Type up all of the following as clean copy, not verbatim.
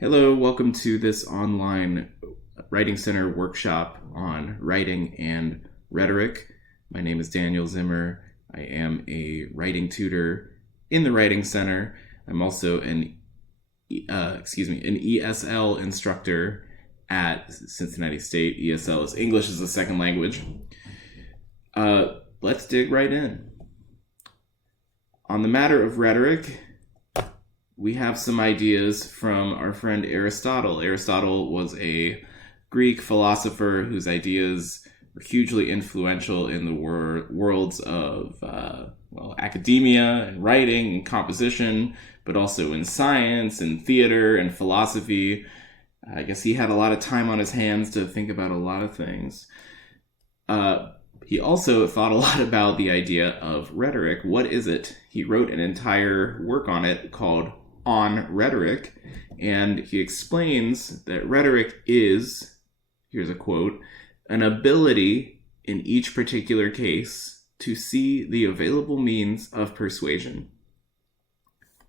Hello, welcome to this online Writing Center workshop on writing and rhetoric. My name is Daniel Zimmer. I am a writing tutor in the Writing Center. I'm also an ESL instructor at Cincinnati State. ESL is English as a second language. Let's dig right in. On the matter of rhetoric, we have some ideas from our friend Aristotle. Aristotle was a Greek philosopher whose ideas were hugely influential in the worlds of academia and writing and composition, but also in science and theater and philosophy. I guess he had a lot of time on his hands to think about a lot of things. He also thought a lot about the idea of rhetoric. What is it? He wrote an entire work on it called On Rhetoric, and he explains that rhetoric is, here's a quote, an ability in each particular case to see the available means of persuasion.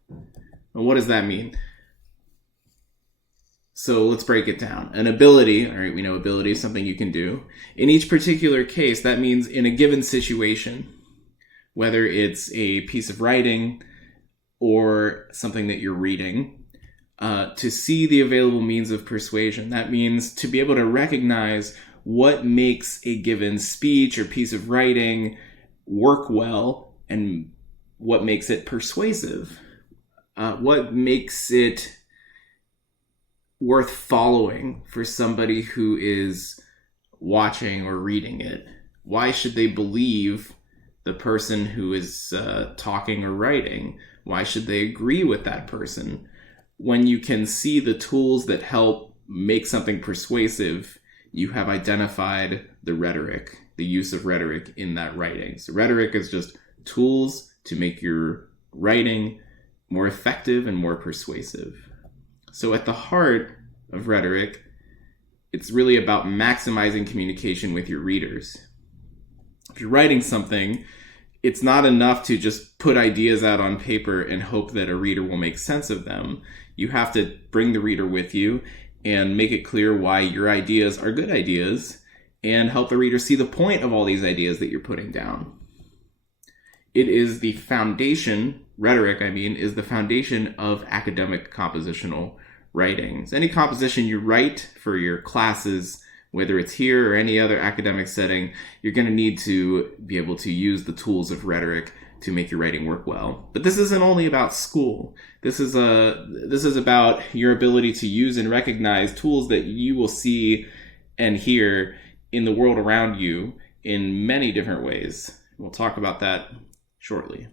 And what does that mean? So let's break it down. An ability, all right, we know ability is something you can do. In each particular case, that means in a given situation, whether it's a piece of writing or something that you're reading, to see the available means of persuasion. That means to be able to recognize what makes a given speech or piece of writing work well and what makes it persuasive. What makes it worth following for somebody who is watching or reading it. Why should they believe the person who is talking or writing? Why should they agree with that person? When you can see the tools that help make something persuasive, you have identified the rhetoric, the use of rhetoric in that writing. So rhetoric is just tools to make your writing more effective and more persuasive. So at the heart of rhetoric, it's really about maximizing communication with your readers. If you're writing something, it's not enough to just put ideas out on paper and hope that a reader will make sense of them. You have to bring the reader with you and make it clear why your ideas are good ideas and help the reader see the point of all these ideas that you're putting down. It is the foundation, rhetoric, is the foundation of academic compositional writings. Any composition you write for your classes, whether it's here or any other academic setting, you're going to need to be able to use the tools of rhetoric to make your writing work well. But this isn't only about school. This is about your ability to use and recognize tools that you will see and hear in the world around you in many different ways. We'll talk about that shortly.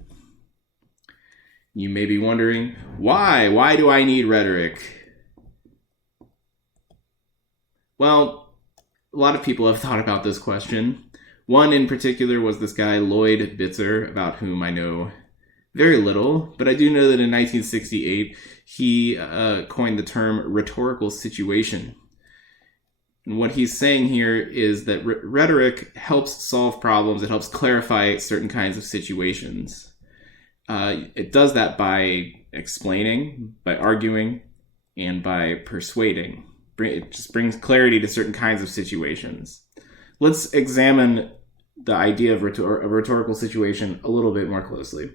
You may be wondering, why? Why do I need rhetoric? Well, a lot of people have thought about this question. One in particular was this guy, Lloyd Bitzer, about whom I know very little, but I do know that in 1968, he coined the term rhetorical situation. And what he's saying here is that rhetoric helps solve problems. It helps clarify certain kinds of situations. It does that by explaining, by arguing, and by persuading. It just brings clarity to certain kinds of situations. Let's examine the idea of a rhetorical situation a little bit more closely.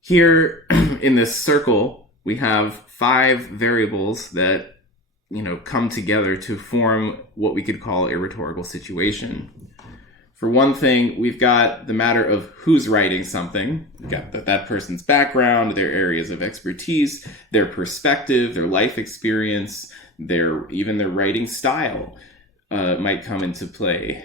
Here in this circle, we have 5 variables that come together to form what we could call a rhetorical situation. For one thing, we've got the matter of who's writing something. We've got that person's background, their areas of expertise, their perspective, their life experience, even their writing style might come into play.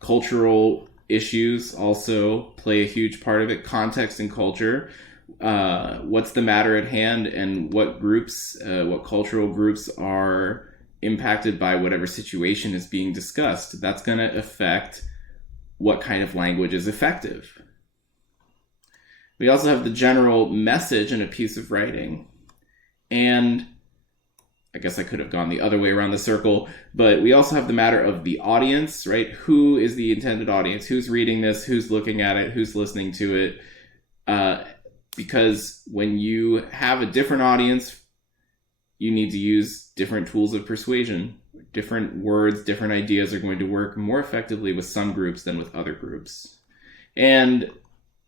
Cultural issues also play a huge part of it. Context and culture. What's the matter at hand, and what cultural groups are impacted by whatever situation is being discussed. That's going to affect what kind of language is effective. We also have the general message in a piece of writing. And I guess I could have gone the other way around the circle, but we also have the matter of the audience, right? Who is the intended audience? Who's reading this? Who's looking at it? Who's listening to it? because when you have a different audience, you need to use different tools of persuasion. Different words, different ideas are going to work more effectively with some groups than with other groups. And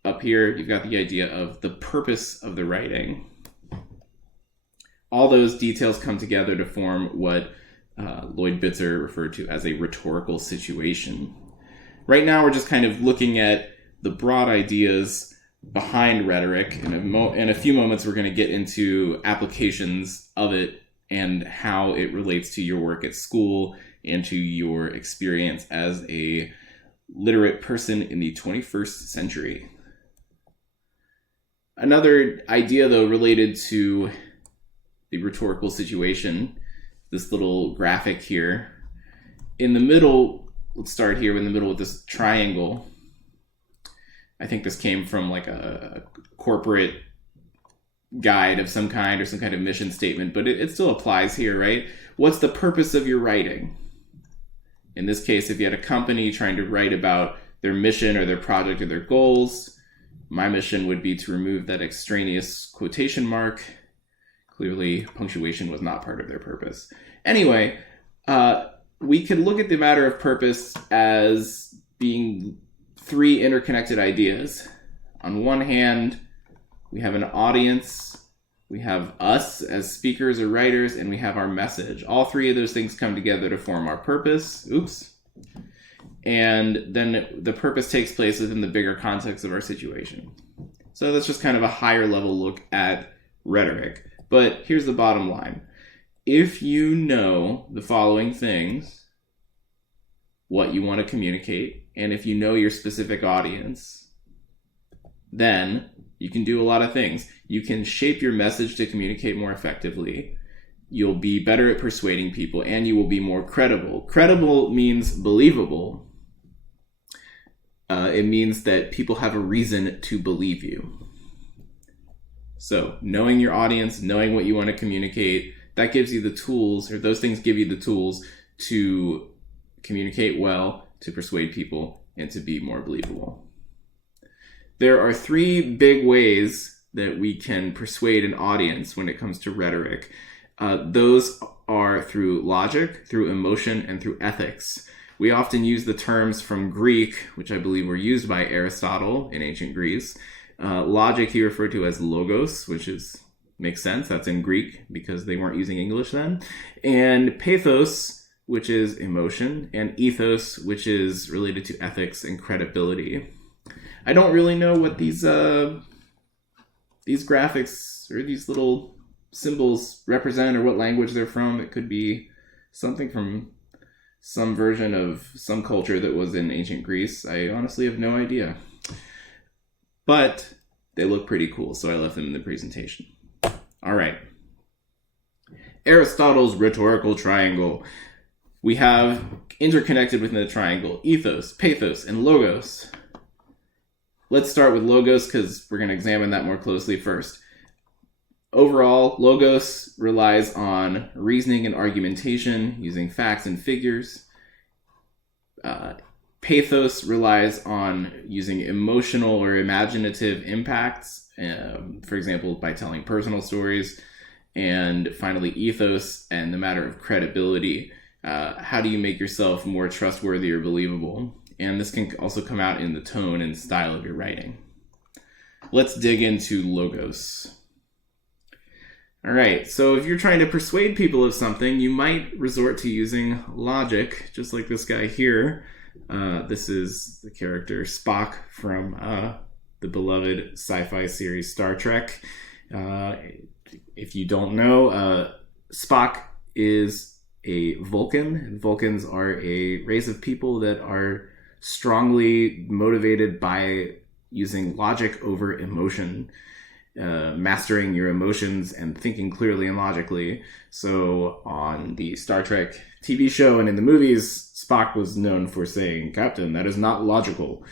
up here, you've got the idea of the purpose of the writing. All those details come together to form what Lloyd Bitzer referred to as a rhetorical situation. Right now, we're just kind of looking at the broad ideas behind rhetoric. In a few moments, we're going to get into applications of it and how it relates to your work at school and to your experience as a literate person in the 21st century. Another idea, though, related to the rhetorical situation, this little graphic here. In the middle, let's start here in the middle with this triangle. I think this came from like a corporate guide of some kind or some kind of mission statement, but it still applies here, right? What's the purpose of your writing? In this case, if you had a company trying to write about their mission or their project or their goals, my mission would be to remove that extraneous quotation mark. Clearly, punctuation was not part of their purpose. Anyway, we could look at the matter of purpose as being three interconnected ideas. On one hand, we have an audience, we have us as speakers or writers, and we have our message. All three of those things come together to form our purpose. Oops. And then the purpose takes place within the bigger context of our situation. So that's just kind of a higher level look at rhetoric. But here's the bottom line. If you know the following things, what you want to communicate, and if you know your specific audience, then you can do a lot of things. You can shape your message to communicate more effectively. You'll be better at persuading people, and you will be more credible. Credible means believable. It means that people have a reason to believe you. So knowing your audience, knowing what you want to communicate, that gives you the tools, or those things give you the tools to communicate well, to persuade people, and to be more believable. There are three big ways that we can persuade an audience when it comes to rhetoric. Those are through logic, through emotion, and through ethics. We often use the terms from Greek, which I believe were used by Aristotle in ancient Greece. Logic he referred to as logos, which makes sense. That's in Greek because they weren't using English then. And pathos, which is emotion, and ethos, which is related to ethics and credibility. I don't really know what these graphics or these little symbols represent or what language they're from. It could be something from some version of some culture that was in ancient Greece. I honestly have no idea. But they look pretty cool, so I left them in the presentation. All right. Aristotle's rhetorical triangle. We have interconnected within the triangle ethos, pathos, and logos. Let's start with logos because we're going to examine that more closely first. Overall, logos relies on reasoning and argumentation using facts and figures. Pathos relies on using emotional or imaginative impacts, for example, by telling personal stories. And finally, ethos and the matter of credibility. How do you make yourself more trustworthy or believable? And this can also come out in the tone and style of your writing. Let's dig into logos. All right, so if you're trying to persuade people of something, you might resort to using logic, just like this guy here. This is the character Spock from the beloved sci-fi series Star Trek. If you don't know, Spock is a Vulcan. Vulcans are a race of people that are strongly motivated by using logic over emotion. Mastering your emotions and thinking clearly and logically. So on the Star Trek TV show and in the movies, Spock was known for saying, "Captain, that is not logical,"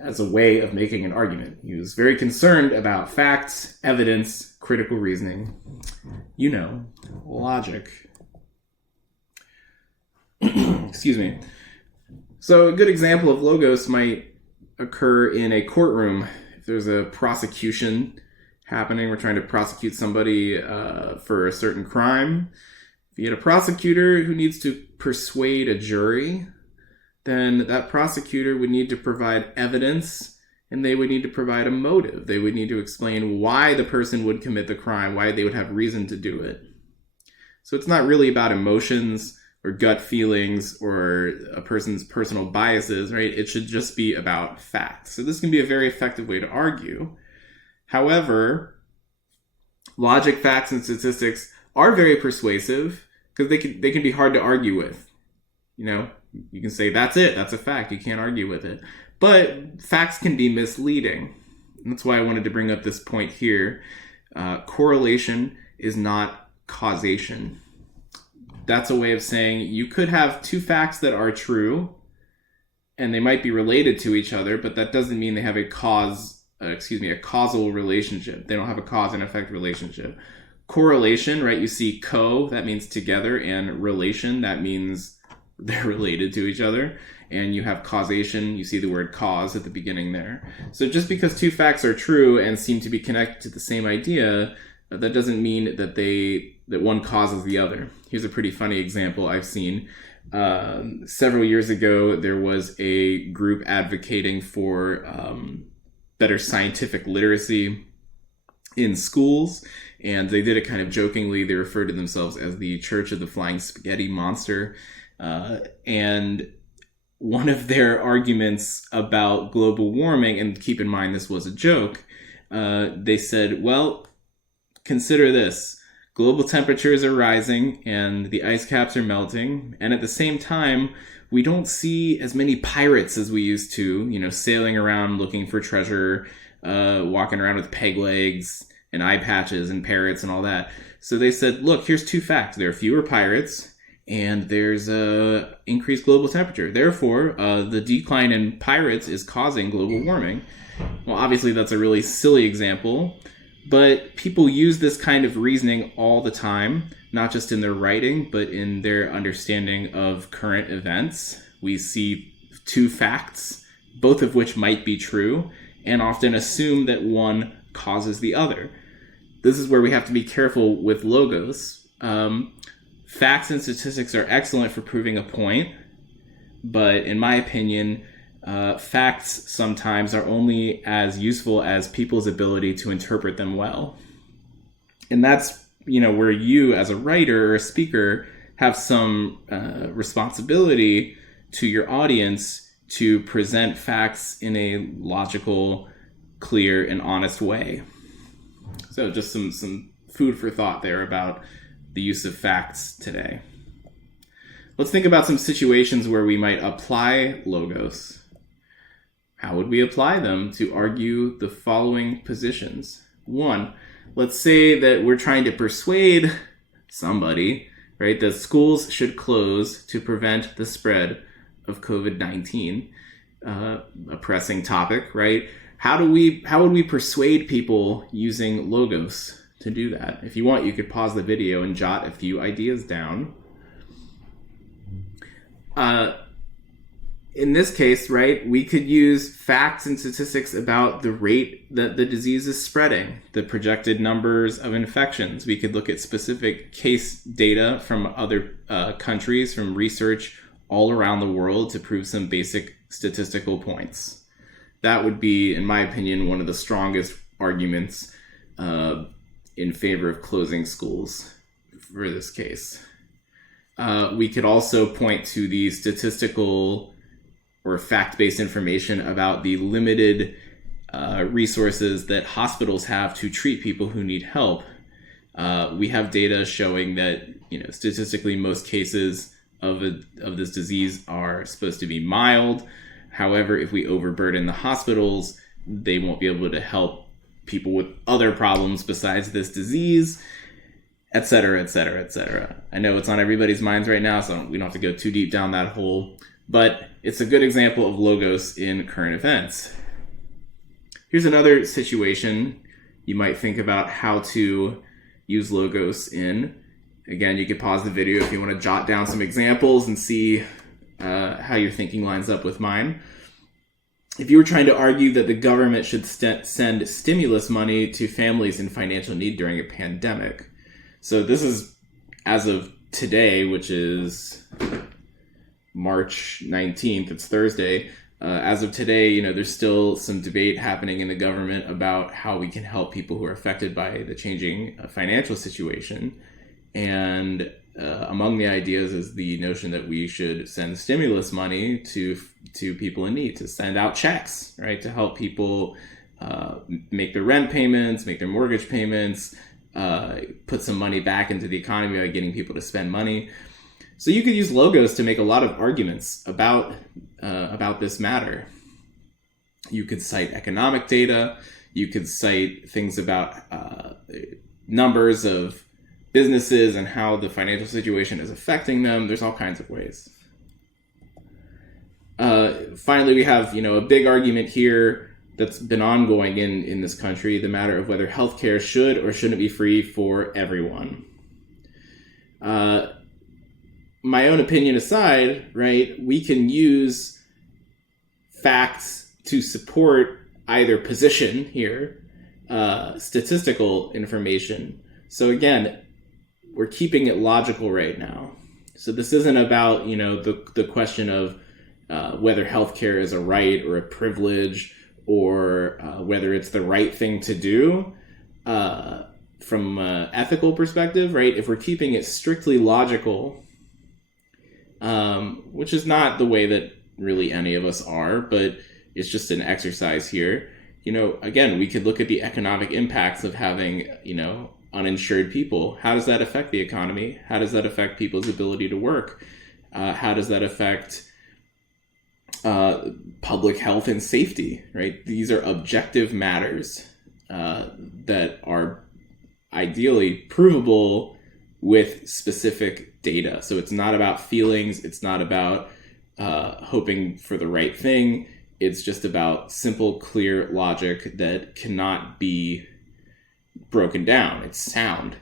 as a way of making an argument. He was very concerned about facts, evidence, critical reasoning. You know, logic. Excuse me. So a good example of logos might occur in a courtroom. If there's a prosecution happening, we're trying to prosecute somebody for a certain crime. If you get a prosecutor who needs to persuade a jury, then that prosecutor would need to provide evidence, and they would need to provide a motive. They would need to explain why the person would commit the crime, why they would have reason to do it. So it's not really about emotions or gut feelings or a person's personal biases, right? It should just be about facts. So this can be a very effective way to argue. However, logic, facts, and statistics are very persuasive because they can be hard to argue with. You know, you can say, that's it, that's a fact, you can't argue with it. But facts can be misleading. And that's why I wanted to bring up this point here. Correlation is not causation. That's a way of saying you could have two facts that are true, and they might be related to each other, but that doesn't mean they have a causal relationship. They don't have a cause and effect relationship. Correlation, right? You see co, that means together, and relation, that means they're related to each other. And you have causation, you see the word cause at the beginning there. So just because two facts are true and seem to be connected to the same idea, that doesn't mean that one causes the other. Here's a pretty funny example I've seen. Several years ago, there was a group advocating for better scientific literacy in schools, and they did it kind of jokingly. They referred to themselves as the Church of the Flying Spaghetti Monster. And one of their arguments about global warming, and keep in mind this was a joke, they said, well, consider this. Global temperatures are rising and the ice caps are melting. And at the same time, we don't see as many pirates as we used to, you know, sailing around looking for treasure, walking around with peg legs and eye patches and parrots and all that. So they said, look, here's two facts. There are fewer pirates and there's increased global temperature. Therefore, the decline in pirates is causing global warming. Well, obviously that's a really silly example, but people use this kind of reasoning all the time, not just in their writing, but in their understanding of current events. We see two facts, both of which might be true, and often assume that one causes the other. This is where we have to be careful with logos. Facts and statistics are excellent for proving a point, but in my opinion, facts sometimes are only as useful as people's ability to interpret them well. And that's, you know, where you as a writer or a speaker have some responsibility to your audience to present facts in a logical, clear, and honest way. So just some food for thought there about the use of facts today. Let's think about some situations where we might apply logos. How would we apply them to argue the following positions? One, let's say that we're trying to persuade somebody, right, that schools should close to prevent the spread of COVID-19, a pressing topic, right? How would we persuade people using logos to do that? If you want, you could pause the video and jot a few ideas down. In this case, right, we could use facts and statistics about the rate that the disease is spreading, the projected numbers of infections. We could look at specific case data from other countries, from research all around the world to prove some basic statistical points. That would be, in my opinion, one of the strongest arguments in favor of closing schools for this case. We could also point to the statistical or fact-based information about the limited resources that hospitals have to treat people who need help. We have data showing that, you know, statistically most cases of this disease are supposed to be mild. However, if we overburden the hospitals, they won't be able to help people with other problems besides this disease, et cetera, et cetera, et cetera. I know it's on everybody's minds right now, so we don't have to go too deep down that hole, but it's a good example of logos in current events. Here's another situation you might think about how to use logos in. Again, you could pause the video if you want to jot down some examples and see how your thinking lines up with mine. if you were trying to argue that the government should send stimulus money to families in financial need during a pandemic. So this is as of today, which is March 19th, it's Thursday. As of today, there's still some debate happening in the government about how we can help people who are affected by the changing financial situation. And among the ideas is the notion that we should send stimulus money to people in need, to send out checks, right, to help people make their rent payments, make their mortgage payments, put some money back into the economy by getting people to spend money. So you could use logos to make a lot of arguments about this matter. You could cite economic data. You could cite things about numbers of businesses and how the financial situation is affecting them. There's all kinds of ways. Finally, we have a big argument here that's been ongoing in this country, the matter of whether healthcare should or shouldn't be free for everyone. My own opinion aside, right, we can use facts to support either position here, statistical information. So again, we're keeping it logical right now. So this isn't about, the question of whether healthcare is a right or a privilege, or whether it's the right thing to do from an ethical perspective, right? If we're keeping it strictly logical, which is not the way that really any of us are, but it's just an exercise here. Again, we could look at the economic impacts of having, uninsured people. How does that affect the economy? How does that affect people's ability to work? How does that affect public health and safety, right? These are objective matters that are ideally provable with specific data. So it's not about feelings. It's not about hoping for the right thing. It's just about simple, clear logic that cannot be broken down. It's sound.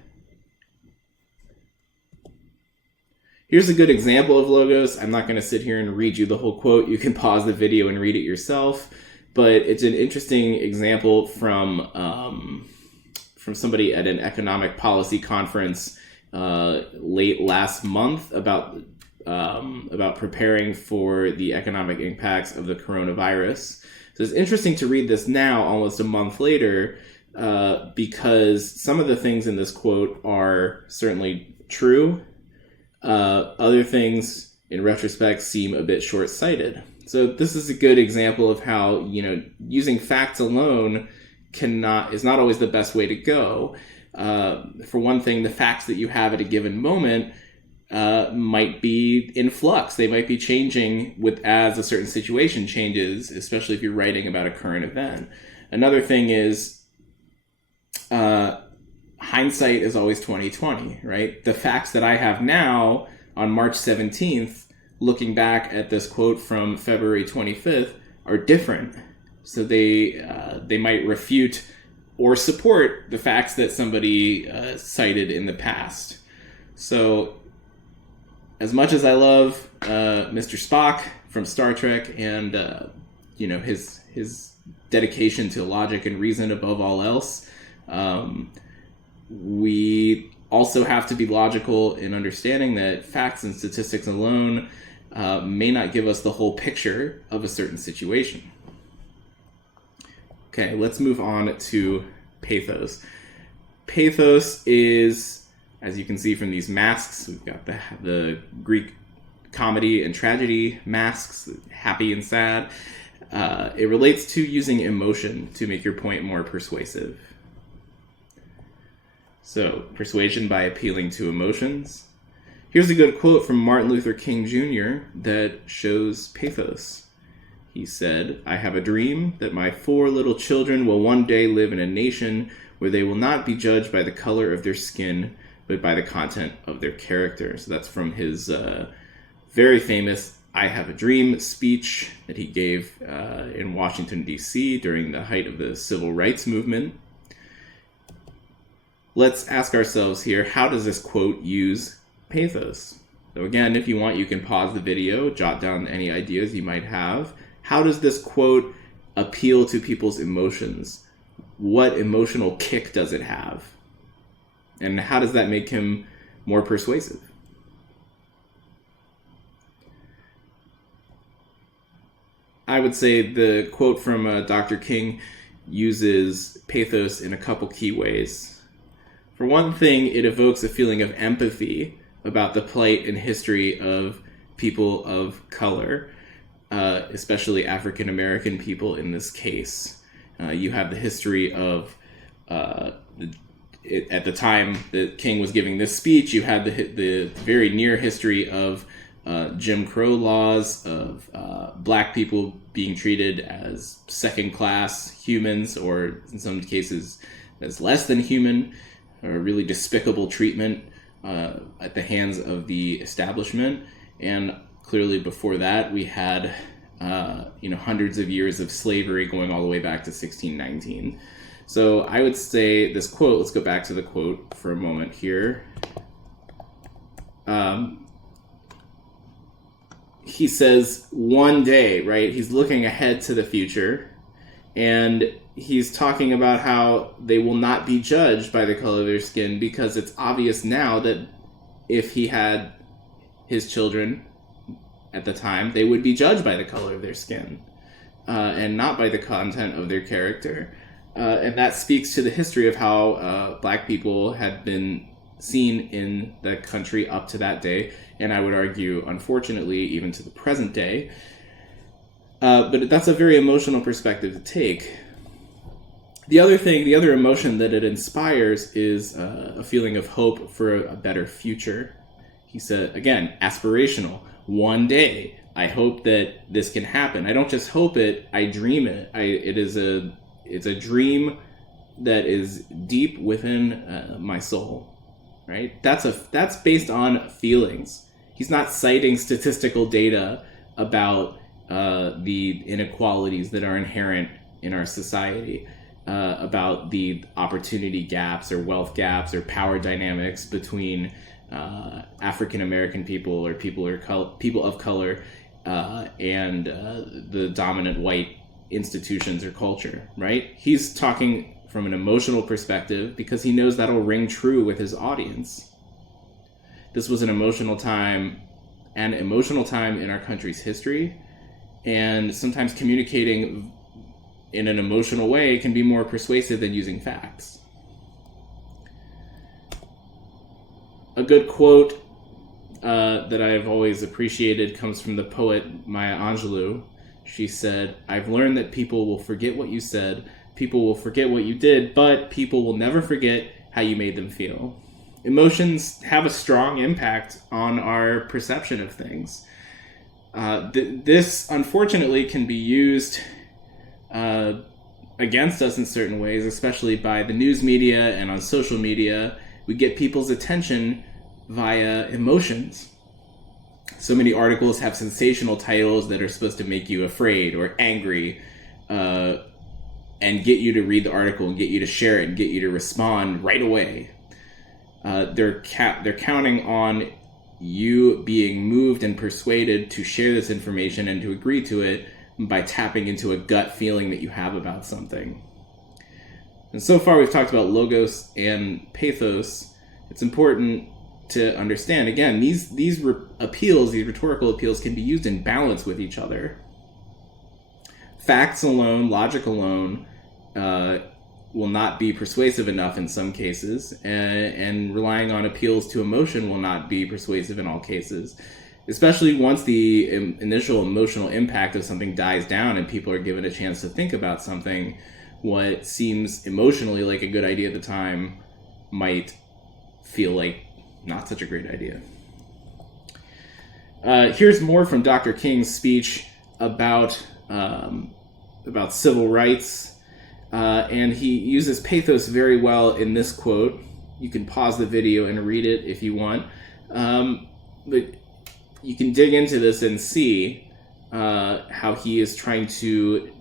Here's a good example of logos. I'm not going to sit here and read you the whole quote. You can pause the video and read it yourself. But it's an interesting example from somebody at an economic policy conference late last month about preparing for the economic impacts of the coronavirus. So it's interesting to read this now, almost a month later, because some of the things in this quote are certainly true. Other things, in retrospect, seem a bit short-sighted. So this is a good example of how, using facts alone is not always the best way to go. For one thing, the facts that you have at a given moment might be in flux. They might be changing as a certain situation changes, especially if you're writing about a current event. Another thing is hindsight is always 2020, right? The facts that I have now on March 17th, looking back at this quote from February 25th, are different. So they might refute or support the facts that somebody cited in the past. So as much as I love Mr. Spock from Star Trek and his dedication to logic and reason above all else, we also have to be logical in understanding that facts and statistics alone may not give us the whole picture of a certain situation. Okay, let's move on to Pathos. Pathos is, as you can see from these masks, we've got the Greek comedy and tragedy masks, happy and sad. It relates to using emotion to make your point more persuasive. So, persuasion by appealing to emotions. Here's a good quote from Martin Luther King Jr. that shows pathos. He said, "I have a dream that my 4 little children will one day live in a nation where they will not be judged by the color of their skin, but by the content of their character." So that's from his very famous "I Have a Dream" speech that he gave in Washington, D.C. during the height of the civil rights movement. Let's ask ourselves here, how does this quote use pathos? So again, if you want, you can pause the video, jot down any ideas you might have. How does this quote appeal to people's emotions? What emotional kick does it have? And how does that make him more persuasive? I would say the quote from Dr. King uses pathos in a couple key ways. For one thing, it evokes a feeling of empathy about the plight and history of people of color, especially African American people in this case. You have the history of, at the time that King was giving this speech, you had the very near history of Jim Crow laws, of black people being treated as second-class humans, or in some cases as less than human, or really despicable treatment at the hands of the establishment. And clearly before that, we had hundreds of years of slavery going all the way back to 1619. So I would say this quote, let's go back to the quote for a moment here. He says, one day, right? He's looking ahead to the future, and he's talking about how they will not be judged by the color of their skin, because it's obvious now that if he had his children at the time, they would be judged by the color of their skin, and not by the content of their character. And that speaks to the history of how black people had been seen in the country up to that day, and I would argue, unfortunately, even to the present day. But that's a very emotional perspective to take. The other emotion that it inspires is a feeling of hope for a better future. He said, again, aspirational. One day, I hope that this can happen. I don't just hope it, I dream it. It's a dream that is deep within my soul. Right? That's based on feelings. He's not citing statistical data about the inequalities that are inherent in our society, about the opportunity gaps or wealth gaps or power dynamics between African American people or people of color and the dominant white institutions or culture. Right? He's talking from an emotional perspective because he knows that'll ring true with his audience. This was an emotional time in our country's history, and sometimes communicating in an emotional way can be more persuasive than using facts. A good quote that I've always appreciated comes from the poet Maya Angelou. She said, "I've learned that people will forget what you said, people will forget what you did, but people will never forget how you made them feel." Emotions have a strong impact on our perception of things. This, unfortunately, can be used against us in certain ways, especially by the news media and on social media. We get people's attention via emotions. So many articles have sensational titles that are supposed to make you afraid or angry, and get you to read the article and get you to share it and get you to respond right away. They're counting on you being moved and persuaded to share this information and to agree to it by tapping into a gut feeling that you have about something. And so far we've talked about logos and pathos. It's important to understand, again, these appeals, these rhetorical appeals, can be used in balance with each other. Facts alone, logic alone, will not be persuasive enough in some cases, and relying on appeals to emotion will not be persuasive in all cases, especially once the initial emotional impact of something dies down and people are given a chance to think about something. What seems emotionally like a good idea at the time might feel like not such a great idea. Here's more from Dr. King's speech about civil rights. And he uses pathos very well in this quote. You can pause the video and read it if you want. But you can dig into this and see how he is trying to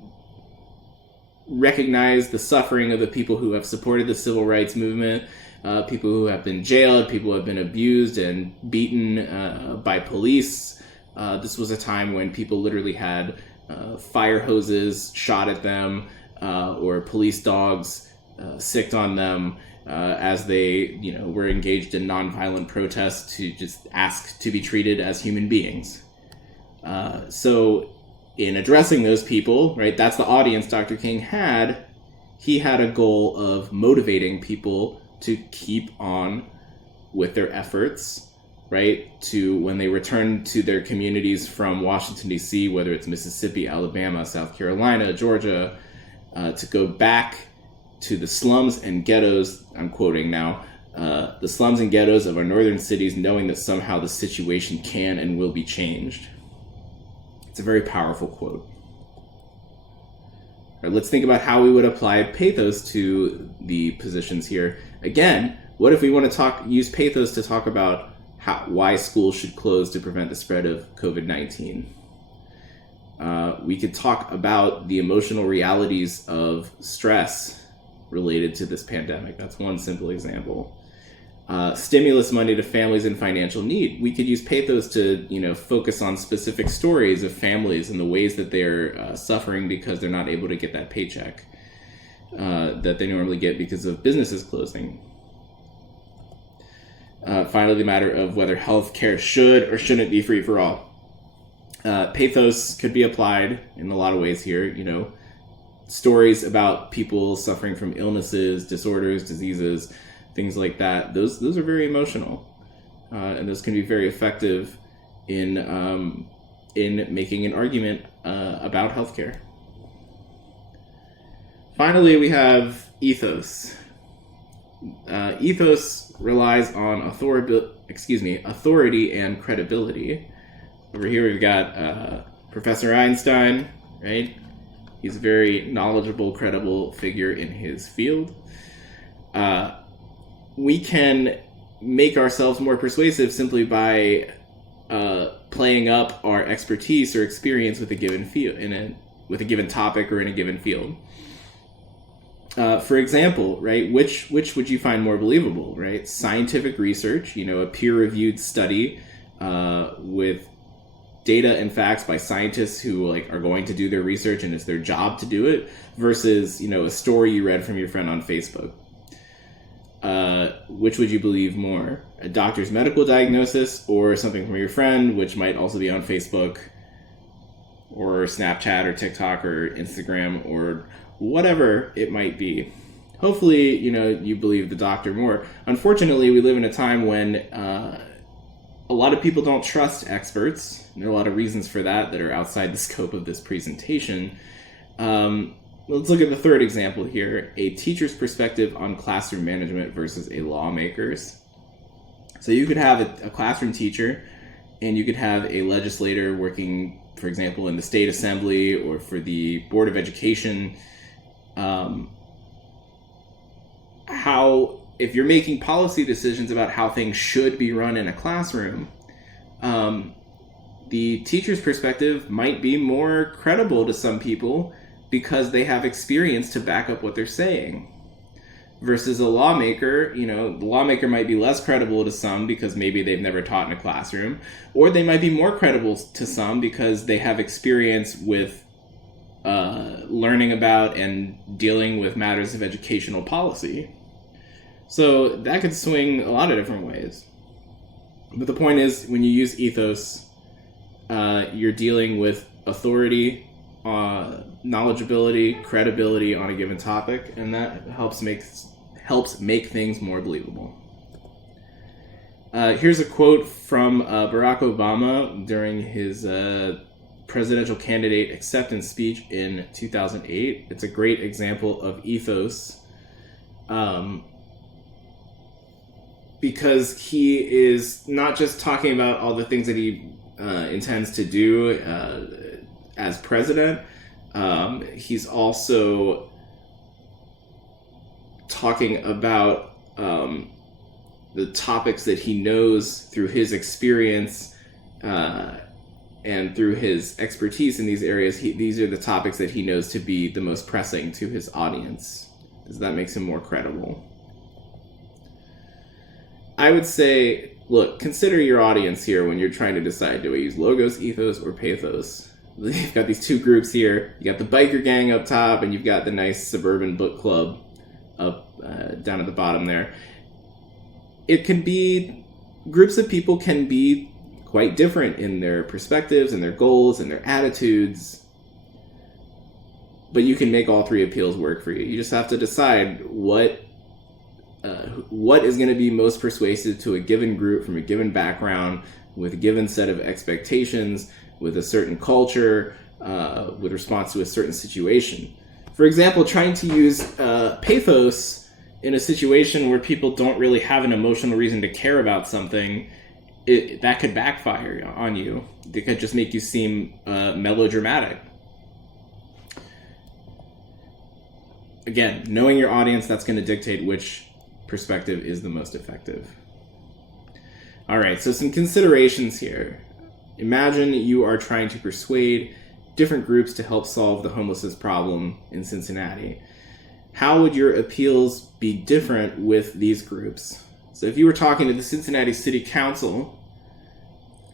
recognize the suffering of the people who have supported the civil rights movement, people who have been jailed, people who have been abused and beaten by police. This was a time when people literally had fire hoses shot at them, or police dogs sicked on them as they, were engaged in nonviolent protests to just ask to be treated as human beings. So in addressing those people, right, that's the audience Dr. King had. He had a goal of motivating people to keep on with their efforts, right, to when they return to their communities from Washington, D.C., whether it's Mississippi, Alabama, South Carolina, Georgia, to go back to the slums and ghettos, I'm quoting now, the slums and ghettos of our northern cities, knowing that somehow the situation can and will be changed. It's a very powerful quote. All right, let's think about how we would apply pathos to the positions here. Again, what if we want to use pathos to talk about why schools should close to prevent the spread of COVID-19? We could talk about the emotional realities of stress related to this pandemic. That's one simple example. Stimulus money to families in financial need. We could use pathos to, focus on specific stories of families and the ways that they're suffering because they're not able to get that paycheck that they normally get because of businesses closing. Finally, the matter of whether healthcare should or shouldn't be free for all. Pathos could be applied in a lot of ways here. Stories about people suffering from illnesses, disorders, diseases, things like that. Those are very emotional, and those can be very effective in making an argument about healthcare. Finally, we have ethos. Ethos relies on authority and credibility. Over here we've got Professor Einstein, right? He's a very knowledgeable, credible figure in his field. We can make ourselves more persuasive simply by playing up our expertise or experience with a given field, with a given topic or in a given field. For example, right, which would you find more believable, right? Scientific research, a peer-reviewed study with data and facts by scientists who are going to do their research and it's their job to do it, versus a story you read from your friend on Facebook. Which would you believe more? A doctor's medical diagnosis or something from your friend, which might also be on Facebook or Snapchat or TikTok or Instagram or whatever it might be. Hopefully, you believe the doctor more. Unfortunately, we live in a time when a lot of people don't trust experts. And there are a lot of reasons for that are outside the scope of this presentation. Let's look at the third example here, a teacher's perspective on classroom management versus a lawmaker's. So you could have a classroom teacher and you could have a legislator working, for example, in the state assembly or for the Board of Education. If you're making policy decisions about how things should be run in a classroom, the teacher's perspective might be more credible to some people because they have experience to back up what they're saying. Versus a lawmaker, the lawmaker might be less credible to some because maybe they've never taught in a classroom, or they might be more credible to some because they have experience with learning about and dealing with matters of educational policy. So that could swing a lot of different ways. But the point is, when you use ethos, you're dealing with authority, knowledgeability, credibility on a given topic, and that helps make things more believable. Here's a quote from Barack Obama during his presidential candidate acceptance speech in 2008. It's a great example of ethos, because he is not just talking about all the things that he intends to do as president. He's also talking about the topics that he knows through his experience and through his expertise in these areas. These are the topics that he knows to be the most pressing to his audience. Does that make him more credible? I would say, look, consider your audience here when you're trying to decide, do I use logos, ethos, or pathos? you've got these two groups here. You got the biker gang up top, and you've got the nice suburban book club up down at the bottom there. It can be, groups of people can be quite different in their perspectives and their goals and their attitudes, but you can make all three appeals work for you. You just have to decide what is going to be most persuasive to a given group from a given background, with a given set of expectations, with a certain culture, with response to a certain situation. For example, trying to use pathos in a situation where people don't really have an emotional reason to care about something, that could backfire on you. It could just make you seem melodramatic. Again, knowing your audience, that's going to dictate which perspective is the most effective. All right, so some considerations here. Imagine you are trying to persuade different groups to help solve the homelessness problem in Cincinnati. How would your appeals be different with these groups? So if you were talking to the Cincinnati City Council,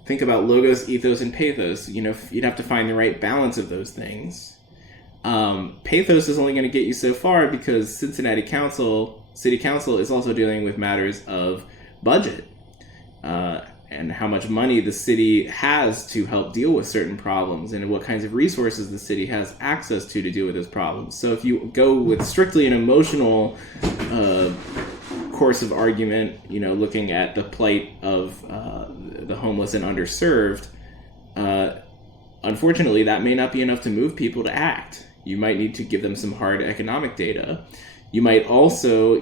think about logos, ethos, and pathos. You know, you'd have to find the right balance of those things. Pathos is only going to get you so far because Cincinnati City Council is also dealing with matters of budget and how much money the city has to help deal with certain problems and what kinds of resources the city has access to deal with those problems. So if you go with strictly an emotional course of argument, you know, looking at the plight of the homeless and underserved, unfortunately, that may not be enough to move people to act. You might need to give them some hard economic data. You might also,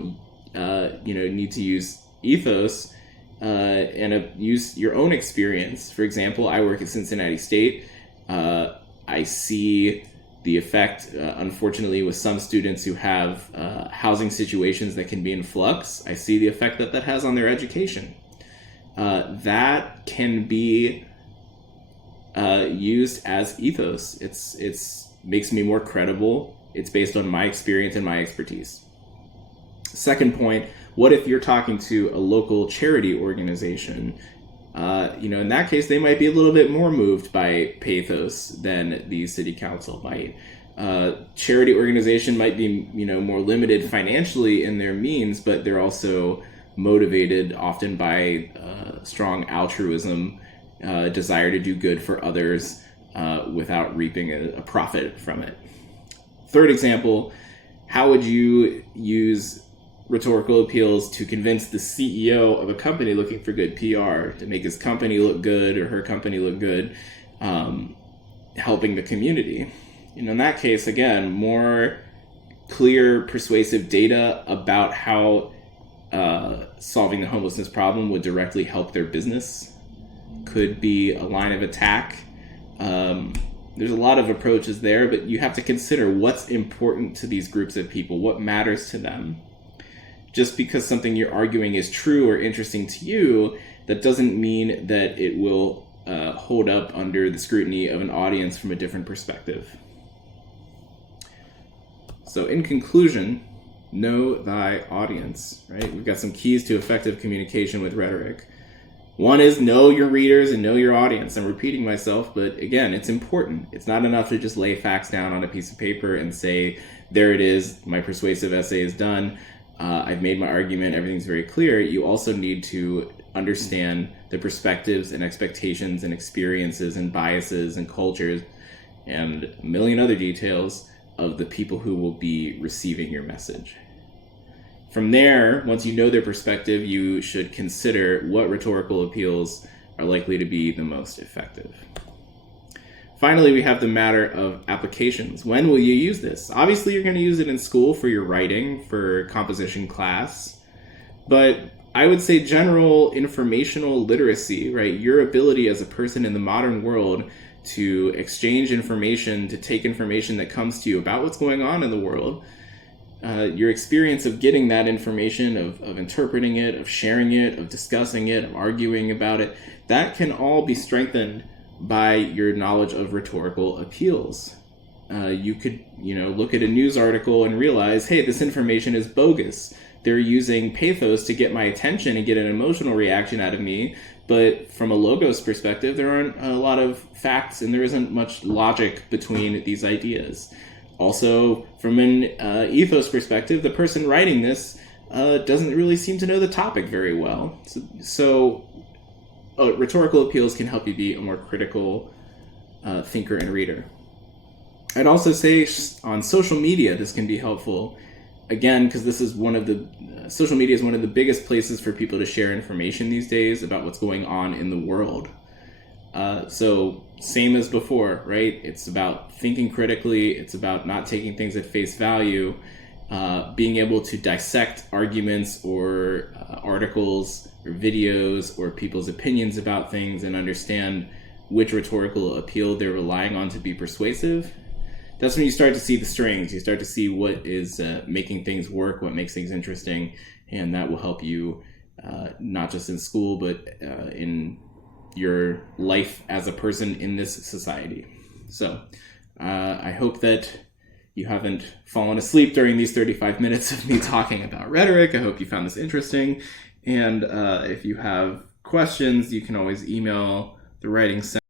need to use ethos and use your own experience. For example, I work at Cincinnati State. I see the effect, unfortunately, with some students who have housing situations that can be in flux. I see the effect that has on their education. That can be used as ethos. It's makes me more credible. It's based on my experience and my expertise. Second point, what if you're talking to a local charity organization? In that case, they might be a little bit more moved by pathos than the city council might. Charity organization might be, more limited financially in their means, but they're also motivated often by strong altruism, desire to do good for others without reaping a profit from it. Third example, how would you use rhetorical appeals to convince the CEO of a company looking for good PR to make his company look good or her company look good, helping the community? In that case, again, more clear, persuasive data about how solving the homelessness problem would directly help their business could be a line of attack. There's a lot of approaches there, but you have to consider what's important to these groups of people, what matters to them. Just because something you're arguing is true or interesting to you, that doesn't mean that it will hold up under the scrutiny of an audience from a different perspective. So in conclusion, know thy audience, right? We've got some keys to effective communication with rhetoric. One is know your readers and know your audience. I'm repeating myself, but again, it's important. It's not enough to just lay facts down on a piece of paper and say, there it is, my persuasive essay is done. I've made my argument, everything's very clear. You also need to understand the perspectives and expectations and experiences and biases and cultures and a million other details of the people who will be receiving your message. From there, once you know their perspective, you should consider what rhetorical appeals are likely to be the most effective. Finally, we have the matter of applications. When will you use this? Obviously, you're going to use it in school for your writing, for composition class. But I would say general informational literacy, right? Your ability as a person in the modern world to exchange information, to take information that comes to you about what's going on in the world, your experience of getting that information, of interpreting it, of sharing it, of discussing it, of arguing about it, that can all be strengthened by your knowledge of rhetorical appeals. you could, look at a news article and realize, hey, this information is bogus. They're using pathos to get my attention and get an emotional reaction out of me. But from a logos perspective, there aren't a lot of facts and there isn't much logic between these ideas. Also, from an ethos perspective, the person writing this doesn't really seem to know the topic very well. So rhetorical appeals can help you be a more critical thinker and reader. I'd also say on social media, this can be helpful. Again, because this is social media is one of the biggest places for people to share information these days about what's going on in the world. So same as before, right? It's about thinking critically. It's about not taking things at face value, being able to dissect arguments or articles or videos or people's opinions about things and understand which rhetorical appeal they're relying on to be persuasive. That's when you start to see the strings. You start to see what is making things work, what makes things interesting, and that will help you not just in school, but in your life as a person in this society. So I hope that you haven't fallen asleep during these 35 minutes of me talking about rhetoric. I hope you found this interesting. And if you have questions, you can always email the Writing Center.